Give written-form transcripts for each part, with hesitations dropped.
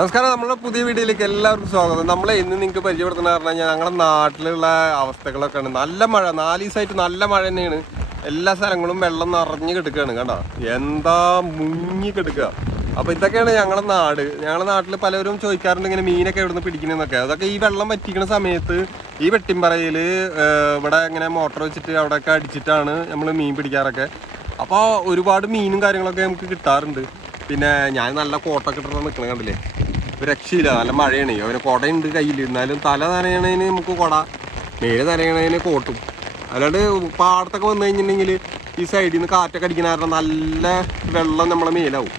നമസ്കാരം. നമ്മുടെ പുതിയ വീഡിയോയിലേക്ക് എല്ലാവർക്കും സ്വാഗതം. നമ്മളെ ഇന്ന് നിങ്ങൾക്ക് പരിചയപ്പെടുത്തുന്ന പറഞ്ഞു കഴിഞ്ഞാൽ ഞങ്ങളുടെ നാട്ടിലുള്ള അവസ്ഥകളൊക്കെയാണ്. നല്ല മഴ, 4 ദിവസമായിട്ട് നല്ല മഴ തന്നെയാണ്. എല്ലാ സ്ഥലങ്ങളും വെള്ളം നിറഞ്ഞു കിടക്കുകയാണ്. കണ്ടോ, എന്താ മുങ്ങി കിടക്കുക. അപ്പോൾ ഇതൊക്കെയാണ് ഞങ്ങളുടെ നാട്. ഞങ്ങളുടെ നാട്ടിൽ പലരും ചോദിക്കാറുണ്ട് ഇങ്ങനെ മീനൊക്കെ എവിടെ നിന്ന് പിടിക്കണമെന്നൊക്കെ. അതൊക്കെ ഈ വെള്ളം വറ്റിക്കുന്ന സമയത്ത് ഈ വെട്ടിമ്പറയിൽ ഇവിടെ ഇങ്ങനെ മോട്ടർ വെച്ചിട്ട് അവിടെയൊക്കെ അടിച്ചിട്ടാണ് നമ്മൾ മീൻ പിടിക്കാറൊക്കെ. അപ്പോൾ ഒരുപാട് മീനും കാര്യങ്ങളൊക്കെ നമുക്ക് കിട്ടാറുണ്ട്. പിന്നെ ഞാൻ നല്ല കോട്ടൊക്കെ ഇട്ടിട്ടാണ് നിൽക്കുന്നത്, കണ്ടില്ലേ. ഒരു രക്ഷയില്ല, നല്ല മഴയാണ്. അവന് കുടയുണ്ട് കയ്യിൽ, എന്നാലും തല നനയണതിന് നമുക്ക് കുട, മേല് നനയണതിന് കോട്ടും. അല്ലാണ്ട് പാടത്തൊക്കെ വന്നു കഴിഞ്ഞിട്ടുണ്ടെങ്കിൽ ഈ സൈഡിൽ നിന്ന് കാറ്റൊക്കെ അടിക്കുന്ന കാരണം നല്ല വെള്ളം നമ്മളെ മേലാവും.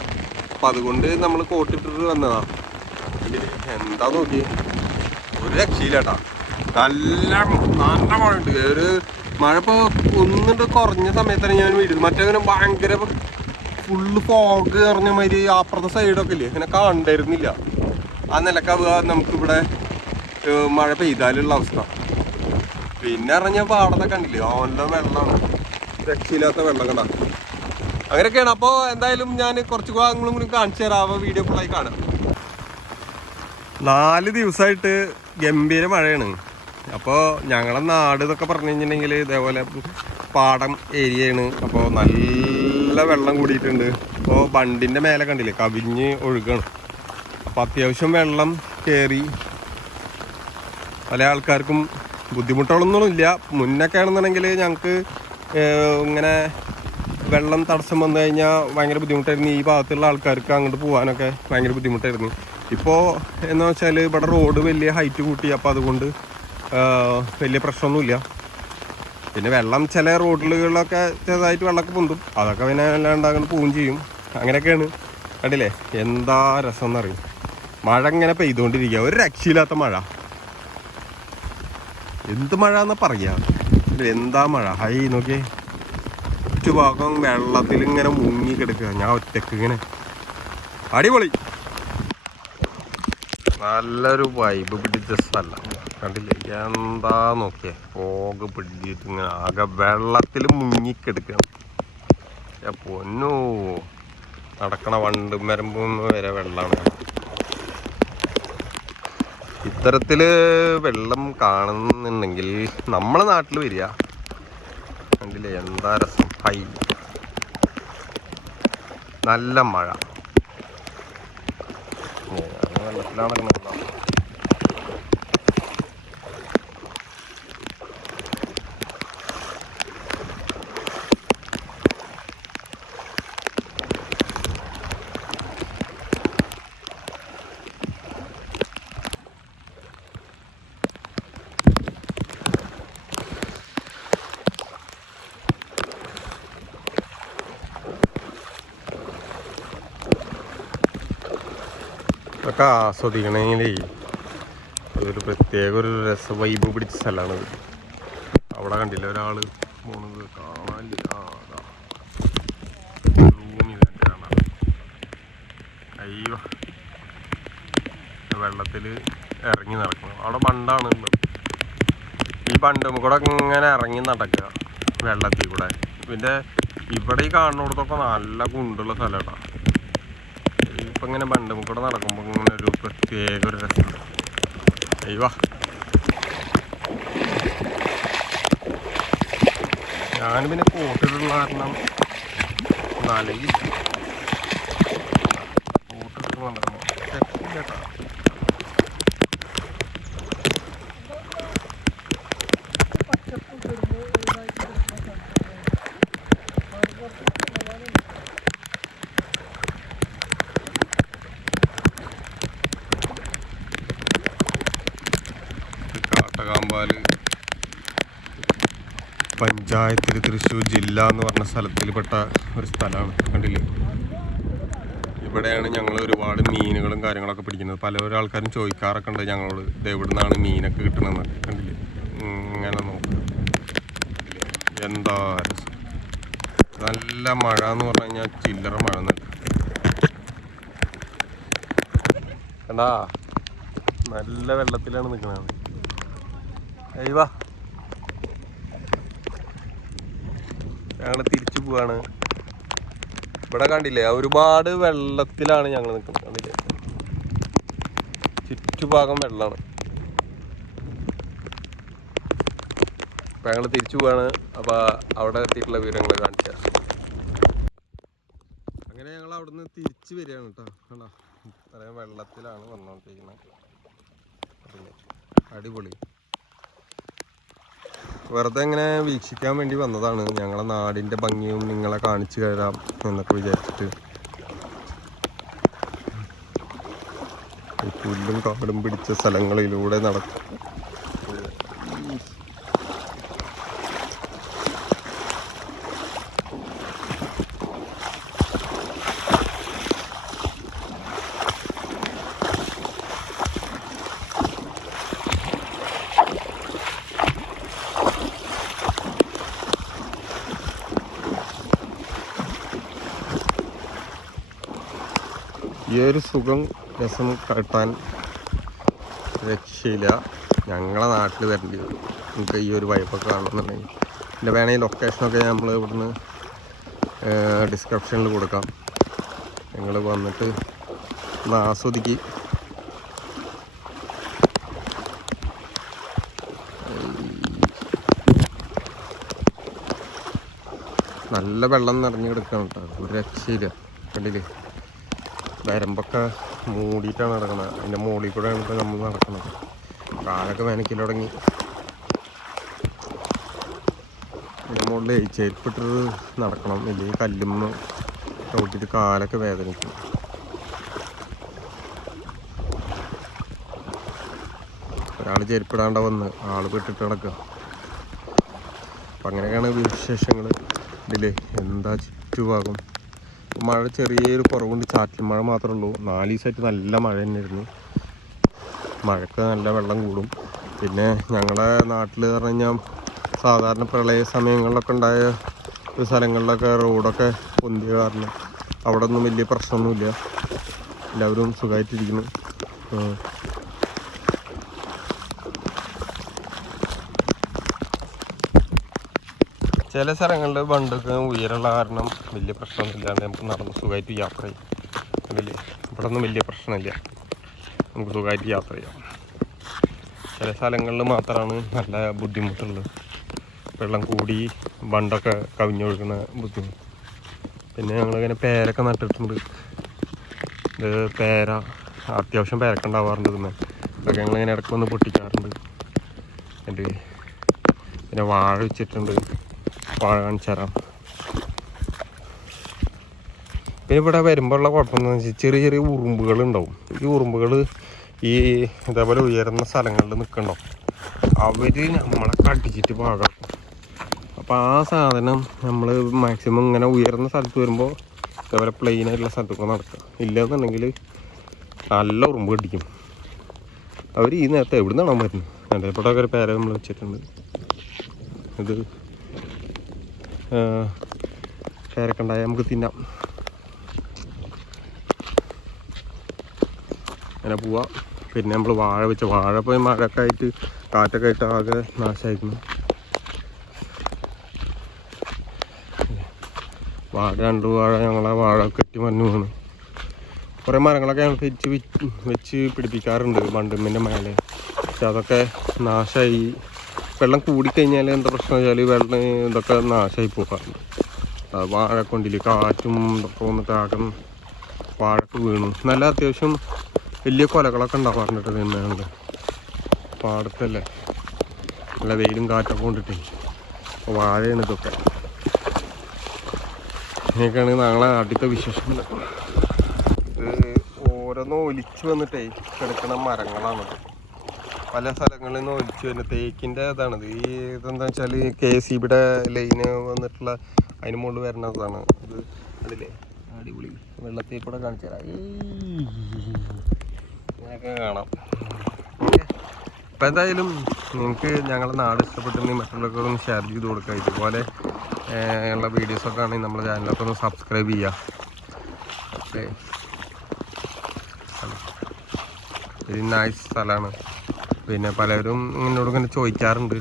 അപ്പം അതുകൊണ്ട് നമ്മൾ കോട്ടിട്ടിട്ട് വന്നതാണ്. എന്താ നോക്കി, ഒരു രക്ഷയില്ല കേട്ടോ. നല്ല നല്ല മഴ ഉണ്ട്. ഒരു മഴ ഇപ്പോൾ ഒന്നിട്ട് കുറഞ്ഞ സമയത്താണ് ഞാൻ വീടുന്നത്. മറ്റേ ഭയങ്കര ഫുള്ള് ഫോഗ് പറഞ്ഞ മാതിരി അപ്പുറത്തെ സൈഡൊക്കെ ഇല്ലേ, അങ്ങനെ കണ്ടിരുന്നില്ല. ആ നിലക്കാവുക നമുക്കിവിടെ മഴ പെയ്താലുള്ള അവസ്ഥ. പിന്നെ അറിഞ്ഞാൽ പാടത്തെ കണ്ടില്ലേ, അവൻ്റെ വെള്ളമാണ്, രക്ഷയില്ലാത്ത വെള്ളം കണ്ട. അങ്ങനെയൊക്കെയാണ്. അപ്പോൾ എന്തായാലും ഞാൻ കുറച്ച് ഭാഗങ്ങളും കൂടി കാണിച്ചു തരാം. വീഡിയോ ഫുള്ളായി കാണാം. 4 ദിവസമായിട്ട് ഗംഭീര മഴയാണ്. അപ്പോൾ ഞങ്ങളുടെ നാട് എന്നൊക്കെ പറഞ്ഞു കഴിഞ്ഞിട്ടുണ്ടെങ്കിൽ ഇതേപോലെ പാടം ഏരിയയാണ്. അപ്പോൾ നല്ല വെള്ളം കൂടിയിട്ടുണ്ട്. അപ്പോൾ ബണ്ടിൻ്റെ മേലെ കണ്ടില്ലേ, കവിഞ്ഞ് ഒഴുകാണ്. അപ്പോൾ അത്യാവശ്യം വെള്ളം കയറി പല ആൾക്കാർക്കും ബുദ്ധിമുട്ടുകളൊന്നുമില്ല. മുന്നൊക്കെ ആണെന്നുണ്ടെങ്കിൽ ഞങ്ങൾക്ക് ഇങ്ങനെ വെള്ളം തടസ്സം വന്നു കഴിഞ്ഞാൽ ഭയങ്കര ബുദ്ധിമുട്ടായിരുന്നു. ഈ ഭാഗത്തുള്ള ആൾക്കാർക്ക് അങ്ങോട്ട് പോകാനൊക്കെ ഭയങ്കര ബുദ്ധിമുട്ടായിരുന്നു. ഇപ്പോൾ എന്ന് വെച്ചാൽ ഇവിടെ റോഡ് വലിയ ഹൈറ്റ് കൂട്ടി. അപ്പോൾ അതുകൊണ്ട് വലിയ പ്രശ്നമൊന്നുമില്ല. പിന്നെ വെള്ളം ചില റോഡുകളിലൊക്കെ ചെറുതായിട്ട് വെള്ളമൊക്കെ പൊന്തും. അതൊക്കെ പിന്നെ അല്ലാണ്ട് അങ്ങനെ പോവുകയും ചെയ്യും. അങ്ങനെയൊക്കെയാണ്. കണ്ടില്ലേ, എന്താ രസം എന്നറിയും. മഴ ഇങ്ങനെ പെയ്തുകൊണ്ടിരിക്കുക, ഒരു രക്ഷയില്ലാത്ത മഴ. എന്ത് മഴ എന്നാ പറയാ, എന്താ മഴ. ഹൈ നോക്കിയേ, ചുറ്റുഭാഗം വെള്ളത്തിൽ ഇങ്ങനെ മുങ്ങി കിടക്കുക. ഞാൻ ഒറ്റക്ക് ഇങ്ങനെ അടിപൊളി, നല്ലൊരു വൈബ് പിടിച്ച സ്ഥലം. കണ്ടില്ലേ, എന്താ നോക്കിയേ, പോക പിടിച്ചിട്ട് ഇങ്ങനെ ആകെ വെള്ളത്തിൽ മുങ്ങിക്കെടുക്കണം. പൊന്നോ, നടക്കണ വണ്ടും വരമ്പൊന്നും വരെ വെള്ളമാണ്. ഇത്തരത്തിൽ വെള്ളം കാണുന്നുണ്ടെങ്കിൽ നമ്മളെ നാട്ടിൽ വരിക. കണ്ടില്ലേ, എന്താ രസം. ഹൈ, നല്ല മഴ, വെള്ളത്തിലാണ് കിടക്കുന്നത്. ഇതൊക്കെ ആസ്വദിക്കണമെങ്കിലേ അതൊരു പ്രത്യേക ഒരു രസ വൈബ് പിടിച്ച സ്ഥലമാണത്. അവിടെ കണ്ടില്ല ഒരാൾ പോണത്, കാണാനില്ല. അയ്യോ, വെള്ളത്തിൽ ഇറങ്ങി നടക്കണം. അവിടെ ബണ്ടാണ് ഉള്ളത്. ഈ ബണ്ടും കൂടെ ഇങ്ങനെ ഇറങ്ങി നടക്കുക വെള്ളത്തിൽ കൂടെ. പിന്നെ ഇവിടെ ഈ കാണുന്നിടത്തൊക്കെ നല്ല കുണ്ടുള്ള സ്ഥലമാണ്. ഇപ്പം ഇങ്ങനെ ബണ്ടും കൂടെ നടക്കുമ്പോൾ ഇങ്ങനെ ഒരു പ്രത്യേക ഒരു രസമാണ്. അയ്യോ, ഞാൻ പിന്നെ കോട്ടിട്ടുള്ള കാരണം നലകി കോട്ടിട്ട് നടക്കണം. കേട്ടോ, കാട്ടകാമ്പാല് പഞ്ചായത്തിൽ തൃശ്ശൂർ ജില്ല എന്ന് പറഞ്ഞ സ്ഥലത്തിൽപ്പെട്ട ഒരു സ്ഥലമാണ്. കണ്ടില്ലേ, ഇവിടെയാണ് ഞങ്ങൾ ഒരുപാട് മീനുകളും കാര്യങ്ങളൊക്കെ പിടിക്കുന്നത്. പല ആൾക്കാരും ചോദിക്കാറൊക്കെ ഉണ്ട് ഞങ്ങളോട്, ഇത് എവിടെ നിന്നാണ് മീനൊക്കെ കിട്ടണമെന്ന്. കണ്ടില്ലേ, ഇങ്ങനെ നോക്കുക. എന്താ രസം. നല്ല മഴ എന്ന് പറഞ്ഞു കഴിഞ്ഞാൽ ചില്ലറ മഴ എന്നല്ല. കണ്ടാ, നല്ല വെള്ളത്തിലാണ് നിൽക്കുന്നത്. അയ്യവാ, ഞങ്ങൾ തിരിച്ചു പോവാണ്. ഇവിടെ കണ്ടില്ലേ ഒരുപാട് വെള്ളത്തിലാണ് ഞങ്ങൾ നിൽക്കുന്നത്. കണ്ടില്ലേ ചുറ്റുഭാഗം വെള്ളമാണ്. അപ്പം ഞങ്ങൾ തിരിച്ചു പോവാണ്. അപ്പോൾ അവിടെ എത്തിയിട്ടുള്ള വിവരങ്ങൾ കാണിക്കാം. അങ്ങനെ ഞങ്ങൾ അവിടുന്ന് തിരിച്ചു വരികയാണ് കേട്ടോ. കണ്ടോ, ഇത്രയും വെള്ളത്തിലാണ് വന്നുകൊണ്ടിരിക്കുന്നത്. അടിപൊളി. വെറുതെ ഇങ്ങനെ വീക്ഷിക്കാൻ വേണ്ടി വന്നതാണ്. ഞങ്ങളെ നാടിൻ്റെ ഭംഗിയും നിങ്ങളെ കാണിച്ചു തരാം എന്നൊക്കെ വിചാരിച്ചിട്ട്. പുല്ലും കാടും പിടിച്ച സ്ഥലങ്ങളിലൂടെ നടക്കും. ഈ ഒരു സുഖം രസം കിട്ടാൻ രക്ഷയില്ല. ഞങ്ങളെ നാട്ടിൽ വരേണ്ടി വരും നമുക്ക് ഈ ഒരു വൈബൊക്കെ കാണുന്നുണ്ടെങ്കിൽ. എൻ്റെ വേണമെങ്കിൽ ലൊക്കേഷനൊക്കെ നമ്മൾ ഇവിടുന്ന് ഡിസ്ക്രിപ്ഷനിൽ കൊടുക്കാം. നിങ്ങൾ വന്നിട്ട് ഒന്ന് ആസ്വദിക്ക്. നല്ല വെള്ളം നിറഞ്ഞു കിടക്കണം കേട്ടോ. ഒരു രക്ഷയില്ല. കണ്ടില്ലേ, വരമ്പൊക്കെ മൂടിയിട്ടാണ് നടക്കുന്നത്. അതിൻ്റെ മുകളിൽ കൂടെയാണ് ഇപ്പോൾ നമ്മൾ നടക്കുന്നത്. കാലൊക്കെ വേനയ്ക്കൽ തുടങ്ങി. അതിൻ്റെ മുകളിൽ ചെരുപ്പിട്ടത് നടക്കണം, ഇല്ലെങ്കിൽ കല്ലുമ്മ ചവിട്ടിയിട്ട് കാലൊക്കെ വേദനിക്കും. ഒരാൾ ചെരുപ്പിടാണ്ട വന്ന് ആൾ പെട്ടിട്ട് നടക്കുക. അപ്പം അങ്ങനെയൊക്കെയാണ് വിശേഷങ്ങൾ. ഇതില്ലേ എന്താ ചുറ്റുഭാഗം. മഴ ചെറിയൊരു കുറവുണ്ട്, ചാറ്റൽ മഴ മാത്രമേ ഉള്ളൂ. 4 ദിവസമായിട്ട് നല്ല മഴ തന്നെയായിരുന്നു. മഴക്ക് നല്ല വെള്ളം കൂടും. പിന്നെ ഞങ്ങളുടെ നാട്ടിൽ പറഞ്ഞു കഴിഞ്ഞാൽ സാധാരണ പ്രളയ സമയങ്ങളിലൊക്കെ ഉണ്ടായ ഒരു സ്ഥലങ്ങളിലൊക്കെ റോഡൊക്കെ പൊന്തിയ കാരണം അവിടെ ഒന്നും വലിയ പ്രശ്നമൊന്നുമില്ല. എല്ലാവരും സുഖമായിട്ടിരിക്കുന്നു. ചില സ്ഥലങ്ങളിൽ ബണ്ടൊക്കെ ഉയരമുള്ള കാരണം വലിയ പ്രശ്നമൊന്നുമില്ലാണ്ട് നമുക്ക് നടന്ന് സുഖമായിട്ട് യാത്ര ചെയ്യാം. അതില്ലേ, ഇവിടെ ഒന്നും വലിയ പ്രശ്നമില്ല, നമുക്ക് സുഖമായിട്ട് യാത്ര ചെയ്യാം. ചില സ്ഥലങ്ങളിൽ മാത്രമാണ് നല്ല ബുദ്ധിമുട്ടുള്ളത്. വെള്ളം കൂടി ബണ്ടൊക്കെ കവിഞ്ഞൊഴുകുന്ന ബുദ്ധിമുട്ട്. പിന്നെ ഞങ്ങളിങ്ങനെ പേരൊക്കെ നട്ടിട്ടുണ്ട്. ഇത് പേര അത്യാവശ്യം പേരൊക്കെ ഉണ്ടാവാറുണ്ട്. ഇതിന് അതൊക്കെ ഞങ്ങളിങ്ങനെ ഇടയ്ക്ക് വന്ന് പൊട്ടിക്കാറുണ്ട്. എൻ്റെ പിന്നെ വാഴ വെച്ചിട്ടുണ്ട്. വാഴ കാണിച്ചു തരാം. പിന്നെ ഇവിടെ വരുമ്പോഴുള്ള കുഴപ്പമെന്ന് വെച്ചാൽ ചെറിയ ചെറിയ ഉറുമ്പുകൾ ഉണ്ടാവും. ഈ ഉറുമ്പുകൾ ഈ ഇതേപോലെ ഉയർന്ന സ്ഥലങ്ങളിൽ നിൽക്കണ്ടാവും. അവർ നമ്മളെ കടിച്ചിട്ട് പാകാക്കും. അപ്പോൾ ആ സാധനം നമ്മൾ മാക്സിമം ഇങ്ങനെ ഉയർന്ന സ്ഥലത്ത് വരുമ്പോൾ ഇതേപോലെ പ്ലെയിൻ ആയിട്ടുള്ള സ്ഥലത്തൊക്കെ നടക്കുക. ഇല്ലയെന്നുണ്ടെങ്കിൽ നല്ല ഉറുമ്പ് കടിക്കും. അവർ ഈ നേരത്തെ എവിടെ നിന്നാണ് വരുന്നത്? അതേപോലെ ഒരു പേര നമ്മൾ വെച്ചിട്ടുണ്ട്. ഇത് പേരൊക്കെ ഉണ്ടായാൽ നമുക്ക് തിന്നാം. അങ്ങനെ പോവാം. പിന്നെ നമ്മൾ വാഴ വെച്ച വാഴ പോയി മഴയൊക്കെ ആയിട്ട് കാറ്റൊക്കെ ആയിട്ട് ആകെ നാശമായിരുന്നു. വാഴ 2 വാഴ ഞങ്ങളെ വാഴ കെട്ടി മഞ്ഞു വീണ്. കുറേ മരങ്ങളൊക്കെ ഞങ്ങൾ വെച്ച് പിടിപ്പിക്കാറുണ്ട് മണ്ടുമ്മിൻ്റെ മേലെ. പക്ഷെ അതൊക്കെ നാശമായി. വെള്ളം കൂടിക്കഴിഞ്ഞാൽ എന്താ പ്രശ്നം വെച്ചാൽ വെള്ളം ഇതൊക്കെ നാശമായി പോകാറുണ്ട്. വാഴ കൊണ്ടില്ല കാറ്റും ഇതൊക്കെ വന്നിട്ട് ആകെ വാഴക്ക് വീണു. നല്ല അത്യാവശ്യം വലിയ കൊലകളൊക്കെ ഉണ്ടാവാറുണ്ട്. നിന്നുണ്ട് പാടത്തല്ലേ, നല്ല വെയിലും കാറ്റൊക്കെ കൊണ്ടിട്ടേ. അപ്പോൾ വാഴയാണ് ഇതൊക്കെ. ഇങ്ങനെയൊക്കെയാണ് ഞങ്ങളെ അടുത്ത വിശേഷങ്ങൾ. ഇത് ഓരോന്നും ഒലിച്ച് വന്നിട്ടേ കിടക്കുന്ന മരങ്ങളാണ്. പല സ്ഥലങ്ങളിൽ നിന്ന് ഒലിച്ച് വരുന്നത് തേക്കിൻ്റെ ഇതാണിത്. ഈ ഇതെന്താ വെച്ചാൽ KCBയുടെ ലൈന് വന്നിട്ടുള്ള അതിന് മുകളിൽ വരുന്നതാണ് ഇത്. അതില്ലേ അടിപൊളി വെള്ളത്തിൽ കൂടെ കാണിച്ചു തരാം. ഇങ്ങനെയൊക്കെ കാണാം. അപ്പം എന്തായാലും നിങ്ങൾക്ക് ഞങ്ങളുടെ നാട് ഇഷ്ടപ്പെട്ടിട്ടുണ്ടെങ്കിൽ മറ്റുള്ളവർക്ക് ഒന്ന് ഷെയർ ചെയ്ത് കൊടുക്കുക. ഇതുപോലെ ഉള്ള വീഡിയോസൊക്കെ ആണെങ്കിൽ നമ്മുടെ ചാനലൊക്കെ ഒന്ന് സബ്സ്ക്രൈബ് ചെയ്യുക. ഓക്കെ, ഒരു നൈസ് സ്ഥലമാണ്. പിന്നെ പലരും എന്നോട് ഇങ്ങനെ ചോദിക്കാറുണ്ട്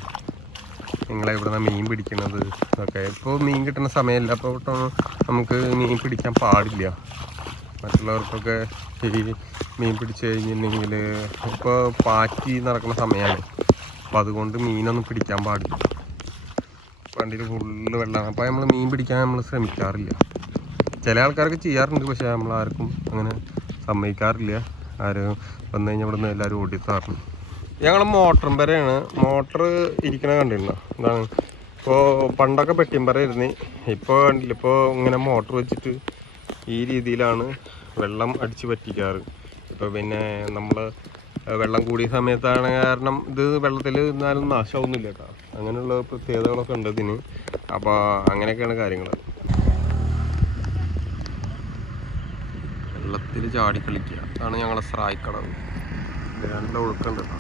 നിങ്ങളെവിടെ നിന്നാണ് മീൻ പിടിക്കുന്നത് ഇതൊക്കെ. ഇപ്പോൾ മീൻ കിട്ടുന്ന സമയമല്ല, അപ്പോൾ നമുക്ക് മീൻ പിടിക്കാൻ പാടില്ല. മറ്റുള്ളവർക്കൊക്കെ ഈ മീൻ പിടിച്ചു കഴിഞ്ഞിട്ടുണ്ടെങ്കിൽ ഇപ്പോൾ പാറ്റി നടക്കുന്ന സമയമാണ്. അപ്പോൾ അതുകൊണ്ട് മീനൊന്നും പിടിക്കാൻ പാടില്ല. വണ്ടിയിൽ ഫുള്ള് വെള്ളമാണ്. അപ്പോൾ നമ്മൾ മീൻ പിടിക്കാൻ നമ്മൾ ശ്രമിക്കാറില്ല. ചില ആൾക്കാരൊക്കെ ചെയ്യാറുണ്ട്, പക്ഷേ നമ്മളാർക്കും അങ്ങനെ സമ്മതിക്കാറില്ല. ആരും വന്നു കഴിഞ്ഞാൽ ഇവിടെ നിന്ന് എല്ലാവരും ഓടിത്താറുണ്ട്. ഞങ്ങൾ മോട്ടറും വരെയാണ്. മോട്ടർ ഇരിക്കണ കണ്ടിട്ടുണ്ടോ? എന്താണ് ഇപ്പോൾ പണ്ടൊക്കെ പെട്ടിമ്പറ ഇരുന്ന്, ഇപ്പോൾ കണ്ടില്ല, ഇപ്പോൾ ഇങ്ങനെ മോട്ടർ വെച്ചിട്ട് ഈ രീതിയിലാണ് വെള്ളം അടിച്ച് പറ്റിക്കാറ്. ഇപ്പോൾ പിന്നെ നമ്മൾ വെള്ളം കൂടിയ സമയത്താണ് കാരണം ഇത് വെള്ളത്തിൽ എന്നാലും നാശമൊന്നുമില്ല കേട്ടോ. അങ്ങനെയുള്ള പ്രത്യേകതകളൊക്കെ ഉണ്ട് ഇതിന്. അപ്പോൾ അങ്ങനെയൊക്കെയാണ് കാര്യങ്ങൾ. വെള്ളത്തിൽ ചാടി കളിക്കുക, അതാണ് ഞങ്ങളെ സ്രായിക്കടവ്. നല്ല ഒഴുക്കുണ്ട് കേട്ടോ.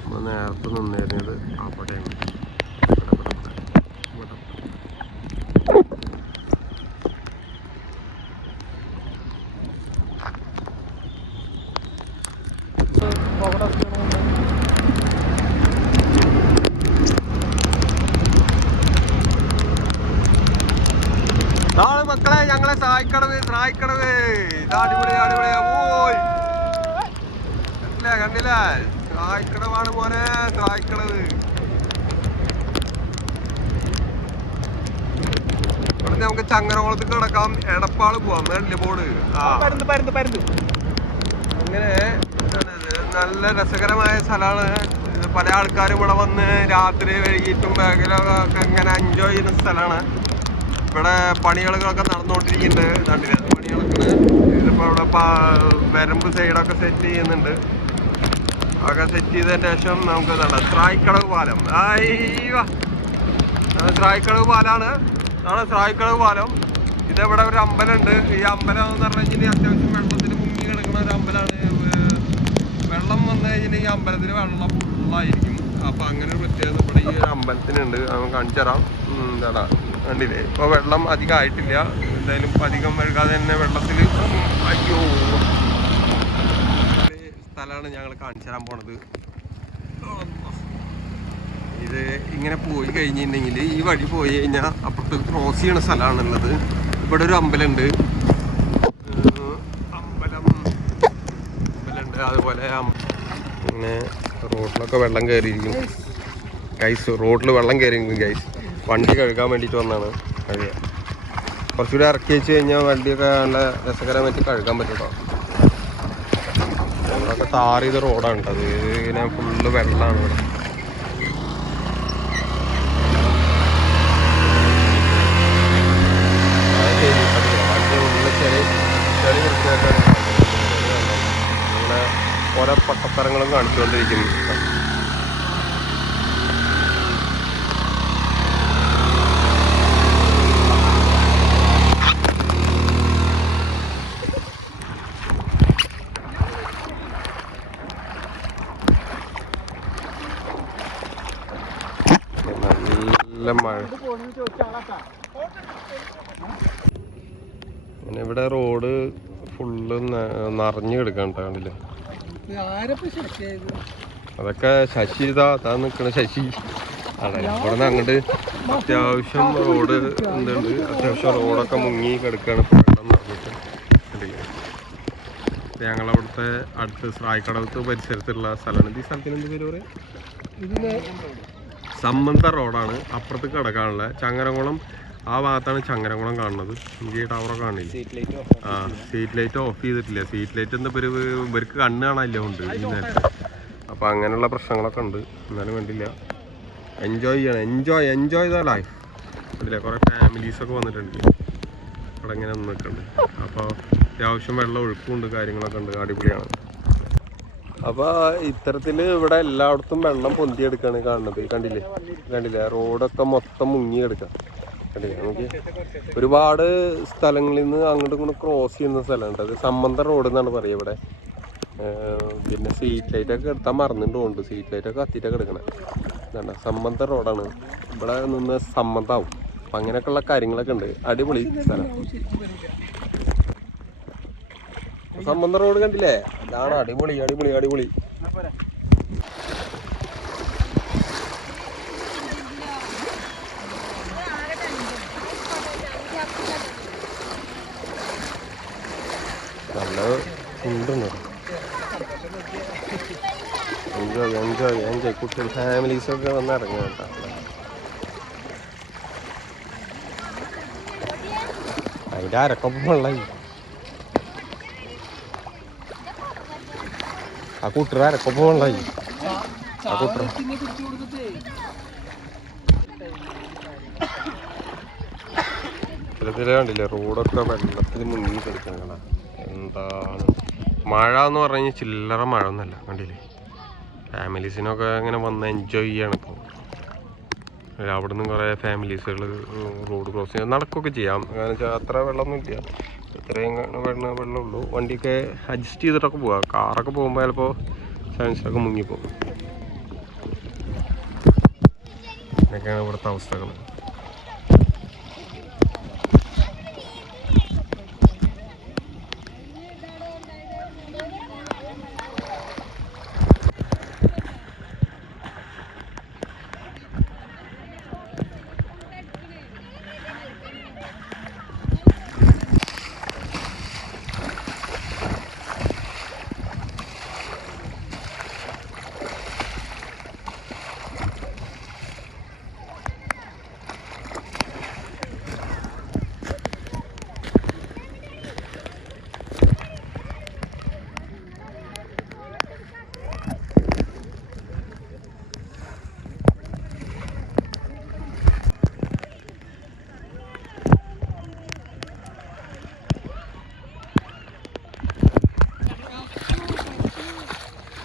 നമ്മൾ നേരത്തെ നിന്നിരുന്നത് അവിടെയാണ്. മക്കളെ ഞങ്ങളെ സ്രായിക്കടവ് അടിപൊളി അടിപൊളിയാ. പോയി കണ്ടില്ല, സ്രായിക്കടവാണ് മോനെ, സ്രായിക്കടവ്. ഇവിടെ നമുക്ക് ചങ്ങരകുളത്ത് കിടക്കാം, എടപ്പാള് പോവാം. വേണ്ടില്ല ബോർഡ്. അങ്ങനെ നല്ല രസകരമായ സ്ഥലമാണ്. പല ആൾക്കാരും ഇവിടെ വന്ന് രാത്രി വൈകിട്ടും മേഖലകളൊക്കെ ഇങ്ങനെ എൻജോയ് ചെയ്യുന്ന സ്ഥലമാണ്. ഇവിടെ പണികളൊക്കെ നടന്നുകൊണ്ടിരിക്കുന്നുണ്ട്. കണ്ടില്ല പണികളൊക്കെ. ഇതിപ്പോൾ ഇവിടെ വരമ്പ് സൈഡൊക്കെ സെറ്റ് ചെയ്യുന്നുണ്ട്. അതൊക്കെ സെറ്റ് ചെയ്തതിന് ശേഷം നമുക്ക് ഇതാണ് സ്രായിക്കടവ് പാലം. സ്രായിക്കടവ് പാലാണ്. അതാണ് സ്രായിക്കടവ് പാലം. ഇതെവിടെ ഒരു അമ്പലമുണ്ട്. ഈ അമ്പലം എന്ന് പറഞ്ഞു കഴിഞ്ഞാൽ അത്യാവശ്യം വെള്ളത്തിൽ മുങ്ങി കിടക്കുന്ന ഒരു അമ്പലമാണ്. വെള്ളം വന്നു കഴിഞ്ഞാൽ ഈ അമ്പലത്തിൽ വെള്ളം ഫുള്ളായിരിക്കും. അപ്പം അങ്ങനെ ഒരു പ്രത്യേകത ഇവിടെ ഈ ഒരു അമ്പലത്തിനുണ്ട്. നമുക്ക് കാണിച്ചു തരാം. എന്താടാ കണ്ടില്ലേ, ഇപ്പോൾ വെള്ളം അധികം ആയിട്ടില്ല. എന്തായാലും അധികം വഴുകാതെ തന്നെ വെള്ളത്തിൽ അയ്യോ സ്ഥലമാണ് ഞങ്ങൾ കാണിച്ചു തരാൻ പോണത്. ഇത് ഇങ്ങനെ പോയി കഴിഞ്ഞിട്ടുണ്ടെങ്കിൽ ഈ വഴി പോയി കഴിഞ്ഞാൽ അപ്പുറത്ത് ക്രോസ് ചെയ്യണ സ്ഥലമാണുള്ളത്. ഇവിടെ ഒരു അമ്പലമുണ്ട്. അമ്പലമുണ്ട്. അതുപോലെ ഇങ്ങനെ റോഡിലൊക്കെ വെള്ളം കയറിയിരിക്കും ഗൈസ്. റോഡിൽ വെള്ളം കയറിയിരിക്കും ഗൈസ്. വണ്ടി കഴുകാൻ വേണ്ടിയിട്ട് വന്നതാണ്. കഴുകുക കുറച്ചുകൂടി ഇറക്കി വെച്ച് കഴിഞ്ഞാൽ വണ്ടിയൊക്കെ നല്ല രസകരമായിട്ട് കഴുകാൻ പറ്റും കേട്ടോ. ഇവിടെയൊക്കെ ടാർ ചെയ്ത റോഡാണ് കേട്ടോ. അത് ഇങ്ങനെ ഫുള്ള് വെള്ളമാണ് ഇവിടെ. വണ്ടി ഉള്ളിൽ ചെളി വൃത്തിയായിട്ടാണ് ഇങ്ങനെ ഓരോ പട്ടത്തരങ്ങളും കാണിച്ചുകൊണ്ടിരിക്കുന്നു. നല്ല മഴ. പിന്നെ ഇവിടെ റോഡ് ഫുള്ള് നിറഞ്ഞു കിടക്കാൻ കണ്ടില്ലേ. അതൊക്കെ ശശി ഇതാ നിൽക്കണ ശശി ആണ്. ഇവിടെ നിന്ന് അങ്ങോട്ട് അത്യാവശ്യം റോഡ് എന്തുണ്ട്, അത്യാവശ്യം റോഡൊക്കെ മുങ്ങി കിടക്കുകയാണ്. വെള്ളം നിറഞ്ഞിട്ട് കണ്ടില്ലേ. ഞങ്ങളവിടുത്തെ അടുത്ത് സ്രായിക്കടവത്ത് പരിസരത്തുള്ള സ്ഥലമാണ്. ഈ സ്ഥലത്തിന് എന്ത് പേര് പറയാം? സമ്മന്ത റോഡാണ്. അപ്പുറത്ത് കിടക്കാനുള്ള ചങ്ങരകുളം ആ ഭാഗത്താണ് ചങ്ങരകുളം കാണുന്നത്. എനിക്ക് ഈ ടവറൊക്കെ കാണില്ല. സീറ്റ് ലൈറ്റ് ഓഫ് ചെയ്തിട്ടില്ല. സീറ്റ് ലൈറ്റ് എന്താ ഇവർക്ക് കണ്ണ് കാണാനില്ല ഉണ്ട് ഈ നേരത്തെ. അപ്പോൾ അങ്ങനെയുള്ള പ്രശ്നങ്ങളൊക്കെ ഉണ്ട്. എന്നാലും വേണ്ടില്ല, എൻജോയ് ചെയ്യണം. Enjoy the life. അതിലെ കുറേ ഫാമിലീസൊക്കെ വന്നിട്ടുണ്ട് ഇവിടെ ഇങ്ങനെ നിൽക്കുന്നുണ്ട്. അപ്പോൾ അത്യാവശ്യം വെള്ളം ഒഴുക്കുണ്ട്, കാര്യങ്ങളൊക്കെ ഉണ്ട്. അടിപൊളിയാണ്. അപ്പോൾ ഇത്തരത്തിൽ ഇവിടെ എല്ലായിടത്തും വെള്ളം പൊന്തിയെടുക്കുകയാണ് കാണുന്നത്. കണ്ടില്ലേ റോഡൊക്കെ മൊത്തം മുങ്ങി കിടക്കുക. കണ്ടില്ലേ, നമുക്ക് ഒരുപാട് സ്ഥലങ്ങളിൽ നിന്ന് അങ്ങോട്ടും ഇങ്ങോട്ടും ക്രോസ് ചെയ്യുന്ന സ്ഥലമുണ്ട്. അത് സമ്മന്ത റോഡ് എന്നാണ് പറയുക ഇവിടെ. പിന്നെ സീറ്റ് ലൈറ്റൊക്കെ എടുത്താൽ മറന്നിട്ടുണ്ട്. സീറ്റ് ലൈറ്റൊക്കെ കത്തിയിട്ടൊക്കെ എടുക്കണേ. എന്താണ് സമ്മന്ത റോഡാണ്. ഇവിടെ നിന്ന് സമ്മന്താവും. അപ്പം അങ്ങനെയൊക്കെയുള്ള കാര്യങ്ങളൊക്കെ ഉണ്ട്. അടിപൊളി സ്ഥലം. സമ്മന്ത റോഡ് കണ്ടില്ലേ, അതാണ് അടിപൊളി. എൻജോയ്. കുട്ടികൾ ഫാമിലീസൊക്കെ വന്ന് ഇറങ്ങുക കേട്ടോ. അതിൻ്റെ അരക്കൊപ്പം വെള്ളമായി. ആ കുട്ടിയുടെ അരക്കൊപ്പം വെള്ളമായി. ആ കുട്ടർ ചിലതിൽ കണ്ടില്ലേ റോഡൊക്കെ വെള്ളത്തിൽ മുങ്ങി കിടക്കണം. എന്താണ് മഴ എന്ന് പറഞ്ഞു കഴിഞ്ഞാൽ ചില്ലറ മഴ ഒന്നുമല്ല. കണ്ടില്ലേ ഫാമിലീസിനൊക്കെ ഇങ്ങനെ വന്ന് എൻജോയ് ചെയ്യാണ് ഇപ്പോൾ. അവിടെ നിന്ന് കുറേ ഫാമിലീസുകൾ റോഡ് ക്രോസ് ചെയ്യാൻ നടക്കുകയൊക്കെ ചെയ്യാം. കാരണം വെച്ചാൽ അത്ര വെള്ളമൊന്നുമില്ല, ഇത്രയും വെള്ളമുള്ളൂ. വണ്ടിയൊക്കെ അഡ്ജസ്റ്റ് ചെയ്തിട്ടൊക്കെ പോവാം. കാറൊക്കെ പോകുമ്പോൾ ചിലപ്പോൾ സയൻസിലൊക്കെ മുങ്ങിപ്പോകും. ഇതൊക്കെയാണ് ഇവിടുത്തെ അവസ്ഥകൾ.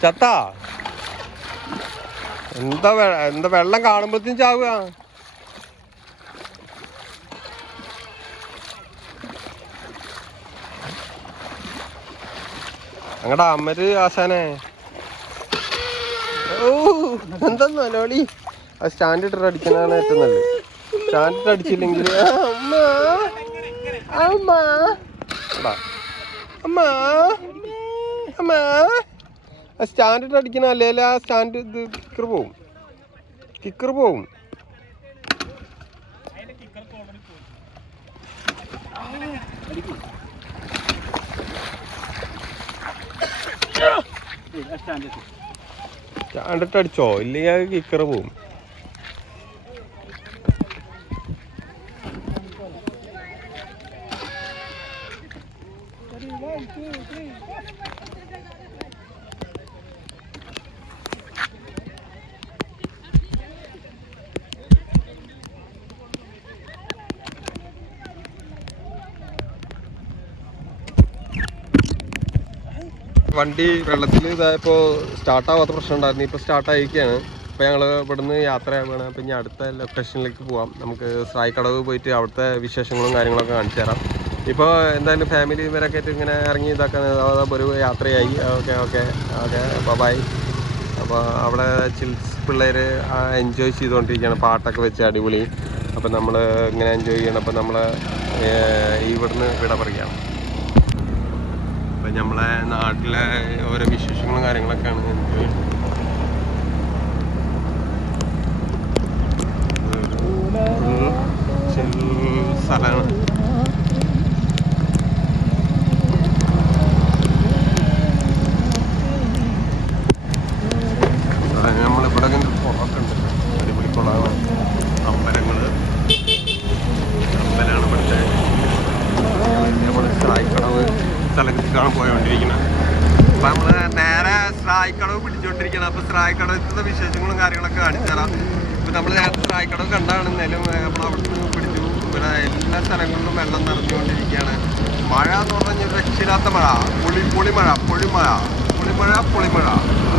ചത്താ എന്താ വെള്ളം കാണുമ്പോഴത്തേക്കും ചാവുക. അങ്ങടെ അമ്മര് ആശാനെ. ഓ എന്താ നോളി. ആ സ്റ്റാൻഡ് ഇട്ടിട്ട് അടിക്കാനാണ് ഏറ്റവും നല്ലത്. സ്റ്റാൻഡ് ഇട്ട് അടിച്ചില്ലെങ്കിൽ അമ്മ അമ്മ അമ്മ അമ്മ ആ സ്റ്റാൻഡ് ഇട്ട് അടിക്കണ അല്ലെങ്കിൽ ആ സ്റ്റാൻഡ് ഇത് കിക്കർ പോവും. സ്റ്റാൻഡ് ഇട്ട് അടിച്ചോ ഇല്ലെങ്കിൽ അത് കിക്കർ പോവും. വണ്ടി വെള്ളത്തിൽ ഇതായപ്പോൾ സ്റ്റാർട്ടാവാത്ത പ്രശ്നം ഉണ്ടായിരുന്നു. ഇപ്പോൾ സ്റ്റാർട്ടായിരിക്കുകയാണ്. ഇപ്പോൾ ഞങ്ങൾ ഇവിടുന്ന് യാത്രയാവുകയാണ്. അപ്പോൾ ഇനി അടുത്ത ലൊക്കേഷനിലേക്ക് പോവാം. നമുക്ക് സ്രായിക്കടവ് പോയിട്ട് അവിടുത്തെ വിശേഷങ്ങളും കാര്യങ്ങളൊക്കെ കാണിച്ചു തരാം. ഇപ്പോൾ എന്തായാലും ഫാമിലി ഇവരൊക്കെ ആയിട്ട് ഇങ്ങനെ ഇറങ്ങി ഇതാക്കാൻ ഒരു യാത്രയായി. Okay bye. അപ്പോൾ അവിടെ ചിൽസ് പിള്ളേർ എൻജോയ് ചെയ്തുകൊണ്ടിരിക്കുകയാണ്, പാട്ടൊക്കെ വെച്ച് അടിപൊളി. അപ്പോൾ നമ്മൾ ഇങ്ങനെ എൻജോയ് ചെയ്യണം. അപ്പോൾ നമ്മൾ ഇവിടുന്ന് വിട പറയുകയാണ്. അപ്പം നമ്മളെ നാട്ടിലെ ഓരോ വിശേഷങ്ങളും കാര്യങ്ങളൊക്കെയാണ് എൻജോയ് ചെയ്യുന്നത്. സ്ഥലമാണ്. നമ്മളിവിടെ കുളമൊക്കെ ഉണ്ട്, അടിപൊളി കുളമാണ്. അമ്പലമാണ് ഇവിടുത്തെ. സ്രായിക്കടവ് സ്ഥലത്തേക്കാണ് പോയോണ്ടിരിക്കുന്നത്. അപ്പം നമ്മൾ നേരെ സ്രായിക്കടവ് പിടിച്ചോണ്ടിരിക്കണം. അപ്പോൾ സ്രായിക്കടവത്തെ വിശേഷങ്ങളും കാര്യങ്ങളൊക്കെ കാണിച്ചു തരാം. ഇപ്പം നമ്മൾ നേരത്തെ സ്രായിക്കടവ് കണ്ടാണെന്നാലും നമ്മൾ അവിടെ നിന്ന് പിടിച്ചു. ഇവിടെ എല്ലാ സ്ഥലങ്ങളിലും വെള്ളം നിറഞ്ഞുകൊണ്ടിരിക്കുകയാണ്. മഴ എന്ന് പറഞ്ഞാൽ രക്ഷയില്ലാത്ത മഴ, പൊളിമഴ.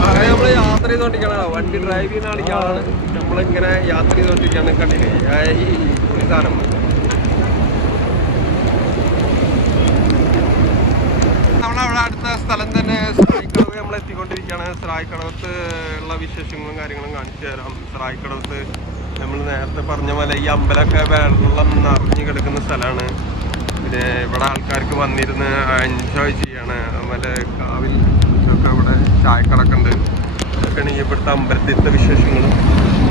അങ്ങനെ നമ്മൾ യാത്ര ചെയ്തുകൊണ്ടിരിക്കുകയാണ്. വണ്ടി ഡ്രൈവ് ചെയ്യുന്ന ആൾക്കാണ്. നമ്മളിങ്ങനെ യാത്ര ചെയ്തുകൊണ്ടിരിക്കുകയാണ്. കണ്ടില്ലേ ഈ പൊളി സാധനം. നമ്മളവിടെ അടുത്ത സ്ഥലം തന്നെ സ്രായിക്കടവ് നമ്മൾ എത്തിക്കൊണ്ടിരിക്കുകയാണ്. സ്രായിക്കടവത്ത് ഉള്ള വിശേഷങ്ങളും കാര്യങ്ങളും കാണിച്ചു തരാം. സ്രായിക്കടവത്ത് നമ്മൾ നേരത്തെ പറഞ്ഞ പോലെ ഈ അമ്പലമൊക്കെ വെള്ളം നിറഞ്ഞു കിടക്കുന്ന സ്ഥലമാണ്. പിന്നെ ഇവിടെ ആൾക്കാർക്ക് വന്നിരുന്ന് എൻജോയ് ചെയ്യാണ്. അതുപോലെ കാവിൽ ഒക്കെ ഇവിടെ ചായക്കടൊക്കെ ഉണ്ട്. അതൊക്കെയാണ് ഇവിടുത്തെ അമ്പലത്തിലത്തെ വിശേഷങ്ങളും.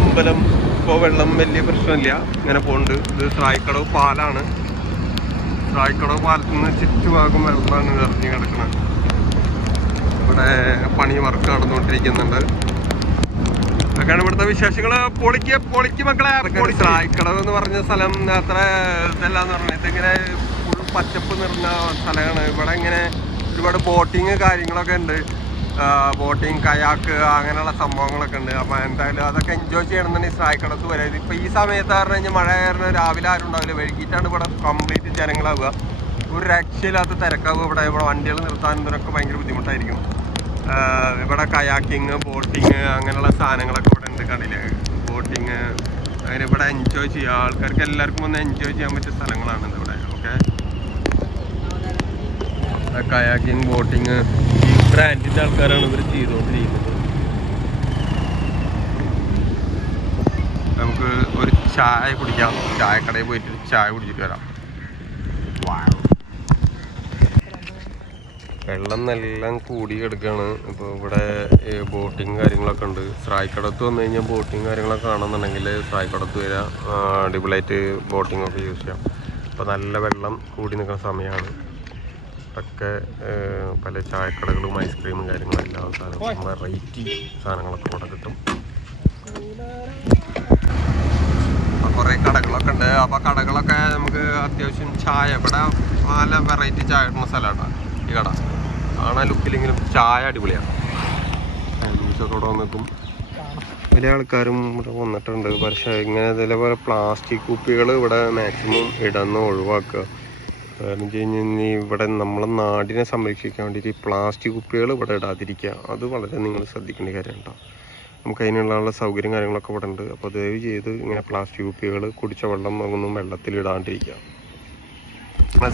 അമ്പലം ഇപ്പോൾ വെള്ളം വലിയ പ്രശ്നമില്ല, ഇങ്ങനെ പോകുന്നുണ്ട്. ഇത് സ്രായിക്കടവ് പാലാണ്. സ്രായിക്കടവ് പാലത്തിൽ നിന്ന് ചുറ്റുഭാഗം വെള്ളമാണ് നിറഞ്ഞു കിടക്കുന്നത്. ഇവിടെ പണി വർക്ക് നടന്നുകൊണ്ടിരിക്കുന്നുണ്ട്. ഇതൊക്കെയാണ് ഇവിടുത്തെ വിശേഷങ്ങള്. പൊളിക്ക് മക്കളെ. സായിക്കടവ് എന്ന് പറഞ്ഞ സ്ഥലം അത്ര ഇതല്ലാന്ന് പറഞ്ഞത്. ഇതിങ്ങനെ ഫുൾ പച്ചപ്പ് നിറഞ്ഞ സ്ഥലമാണ്. ഇവിടെ ഇങ്ങനെ ഒരുപാട് ബോട്ടിങ് കാര്യങ്ങളൊക്കെ ഉണ്ട്. ബോട്ടിങ്, കയാക്ക് അങ്ങനെയുള്ള സംഭവങ്ങളൊക്കെ ഉണ്ട്. അപ്പോൾ എന്തായാലും അതൊക്കെ എൻജോയ് ചെയ്യണമെന്നുണ്ടെങ്കിൽ സായിക്കടത്ത് വരാം. ഇപ്പോൾ ഈ സമയത്ത് പറഞ്ഞു കഴിഞ്ഞാൽ മഴ കാരണം രാവിലെ ആരും ഉണ്ടാവില്ല. വൈകിട്ടാണ് ഇവിടെ കംപ്ലീറ്റ് ജനങ്ങളാവുക. ഒരു രക്ഷയില്ലാത്ത തിരക്കാവുക. ഇവിടെ വണ്ടികൾ നിർത്താനും ഇതിനൊക്കെ ഭയങ്കര ബുദ്ധിമുട്ടായിരിക്കും. ഇവിടെ കയാക്കിങ്, ബോട്ടിങ് അങ്ങനെയുള്ള സാധനങ്ങളൊക്കെ ഇവിടെ ഉണ്ട്. കണ്ടില്ലേ, ബോട്ടിങ് അങ്ങനെ ഇവിടെ എൻജോയ് ചെയ്യുക. ആൾക്കാർക്ക് എല്ലാവർക്കും ഒന്ന് എൻജോയ് ചെയ്യാൻ പറ്റിയ സ്ഥലങ്ങളാണ് ഇവിടെ. ഓക്കെ, കയാക്കിങ്, ബോട്ടിങ് ഈ ബ്രാൻഡിൻ്റെ ആൾക്കാരാണ് ഇവർ ചെയ്തുകൊണ്ടിരിക്കുന്നത്. നമുക്ക് ഒരു ചായ കുടിക്കാം. ചായക്കടയിൽ പോയിട്ട് ചായ കുടിച്ചിട്ട് വരാം. വെള്ളം എല്ലാം കൂടി കിടക്കുകയാണ്. ഇപ്പോൾ ഇവിടെ ബോട്ടിങ് കാര്യങ്ങളൊക്കെ ഉണ്ട്. സ്രായിക്കടത്ത് വന്നു കഴിഞ്ഞാൽ ബോട്ടിങ് കാര്യങ്ങളൊക്കെ കാണുന്നുണ്ടെങ്കിൽ സ്രായിക്കടത്ത് വരിക. അടിപൊളിയായിട്ട് ബോട്ടിങ്ങൊക്കെ യൂസ് ചെയ്യാം. ഇപ്പോൾ നല്ല വെള്ളം കൂടി നിൽക്കുന്ന സമയമാണ്. ഒക്കെ പല ചായക്കടകളും ഐസ്ക്രീമും കാര്യങ്ങളും എല്ലാ സാധനങ്ങളും വെറൈറ്റി സാധനങ്ങളൊക്കെ ഇവിടെ കിട്ടും. അപ്പോൾ കുറേ കടകളൊക്കെ ഉണ്ട്. അപ്പോൾ കടകളൊക്കെ നമുക്ക് അത്യാവശ്യം ചായ, ഇവിടെ നല്ല വെറൈറ്റി ചായ കിട്ടുന്ന സ്ഥലമാണ് ഈ കട. കാണാൻ ലുക്കിലെങ്കിലും ചായ അടിപൊളിയാണ്. ജ്യൂസൊക്കെ ഇവിടെ വന്നിട്ടും വലിയ ആൾക്കാരും ഇവിടെ വന്നിട്ടുണ്ട്. പക്ഷേ ഇങ്ങനെ ഇതേപോലെ പ്ലാസ്റ്റിക് കുപ്പികൾ ഇവിടെ മാക്സിമം ഇടുന്ന ഒഴിവാക്കുക. കാരണം വെച്ച് കഴിഞ്ഞാൽ ഇവിടെ നമ്മളെ നാടിനെ സംരക്ഷിക്കാൻ വേണ്ടിയിട്ട് ഈ പ്ലാസ്റ്റിക് കുപ്പികൾ ഇവിടെ ഇടാതിരിക്കുക. അത് വളരെ നിങ്ങൾ ശ്രദ്ധിക്കേണ്ട കാര്യമാണ് കേട്ടോ. നമുക്ക് അതിനുള്ള സൗകര്യം കാര്യങ്ങളൊക്കെ ഇവിടെ ഉണ്ട്. അപ്പോൾ ദയവ് ചെയ്ത് ഇങ്ങനെ പ്ലാസ്റ്റിക് കുപ്പികൾ, കുടിച്ച വെള്ളം ഒന്നും വെള്ളത്തിൽ ഇടാണ്ടിരിക്കുക.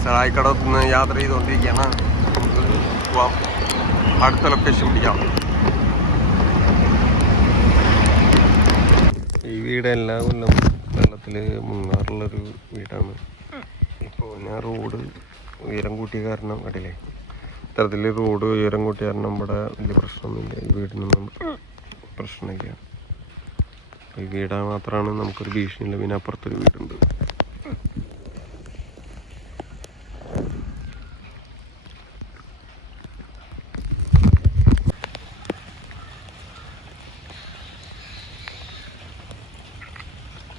സായിക്കടത്ത് നിന്ന് യാത്ര ചെയ്തുകൊണ്ടിരിക്കുകയാണ്. നമുക്ക് പോവാം, അടുത്ത ലൊക്കേഷൻ പിടിക്കാം. ഈ വീട് എല്ലാ കൊല്ലം വെള്ളത്തിൽ മുങ്ങാറുള്ളൊരു വീടാണ്. ഇപ്പോൾ ഞാൻ റോഡ് ഉയരം കൂട്ടിയ കാരണം കണ്ടില്ലേ, ഇത്തരത്തിൽ റോഡ് ഉയരം കൂട്ടിയ കാരണം ഇവിടെ വലിയ പ്രശ്നമൊന്നുമില്ല. ഈ വീടിനൊന്നും പ്രശ്നമില്ല. ഈ വീട് മാത്രമാണ് നമുക്കൊരു ഭീഷണിയില്ല. പിന്നെ അപ്പുറത്തൊരു വീടുണ്ട്.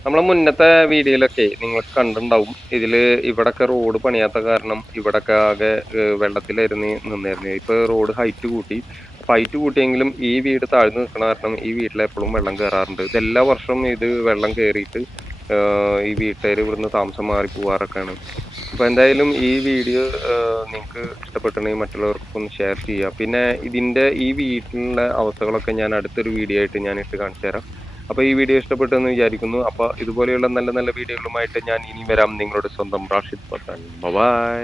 നമ്മളെ മുന്നത്തെ വീഡിയോയിലൊക്കെ നിങ്ങൾ കണ്ടിട്ടുണ്ടാവും. ഇവിടൊക്കെ റോഡ് പണിയാത്ത കാരണം ഇവിടൊക്കെ ആകെ വെള്ളത്തിലായിരുന്നു നിന്നായിരുന്നു. ഇപ്പോൾ റോഡ് ഹൈറ്റ് കൂട്ടി. ഹൈറ്റ് കൂട്ടിയെങ്കിലും ഈ വീട് താഴ്ന്നു നിൽക്കണ കാരണം ഈ വീട്ടിൽ എപ്പോഴും വെള്ളം കയറാറുണ്ട്. ഇതെല്ലാ വർഷവും ഇത് വെള്ളം കയറിയിട്ട് ഈ വീട്ടുകാർ ഇവിടുന്ന് താമസം മാറി പോവാറൊക്കെയാണ്. അപ്പോൾ എന്തായാലും ഈ വീഡിയോ നിങ്ങൾക്ക് ഇഷ്ടപ്പെട്ടിട്ടുണ്ടെങ്കിൽ മറ്റുള്ളവർക്കൊന്ന് ഷെയർ ചെയ്യുക. പിന്നെ ഈ വീട്ടിലുള്ള അവസ്ഥകളൊക്കെ ഞാൻ അടുത്തൊരു വീഡിയോ ആയിട്ട് ഞാൻ ഇട്ട് കാണിച്ചു തരാം. അപ്പോൾ ഈ വീഡിയോ ഇഷ്ടപ്പെട്ടെന്ന് വിചാരിക്കുന്നു. അപ്പോൾ ഇതുപോലെയുള്ള നല്ല നല്ല വീഡിയോകളുമായിട്ട് ഞാൻ ഇനി വരാം. നിങ്ങളുടെ സ്വന്തം റാഷിദ് പത്താൻ. ബൈ.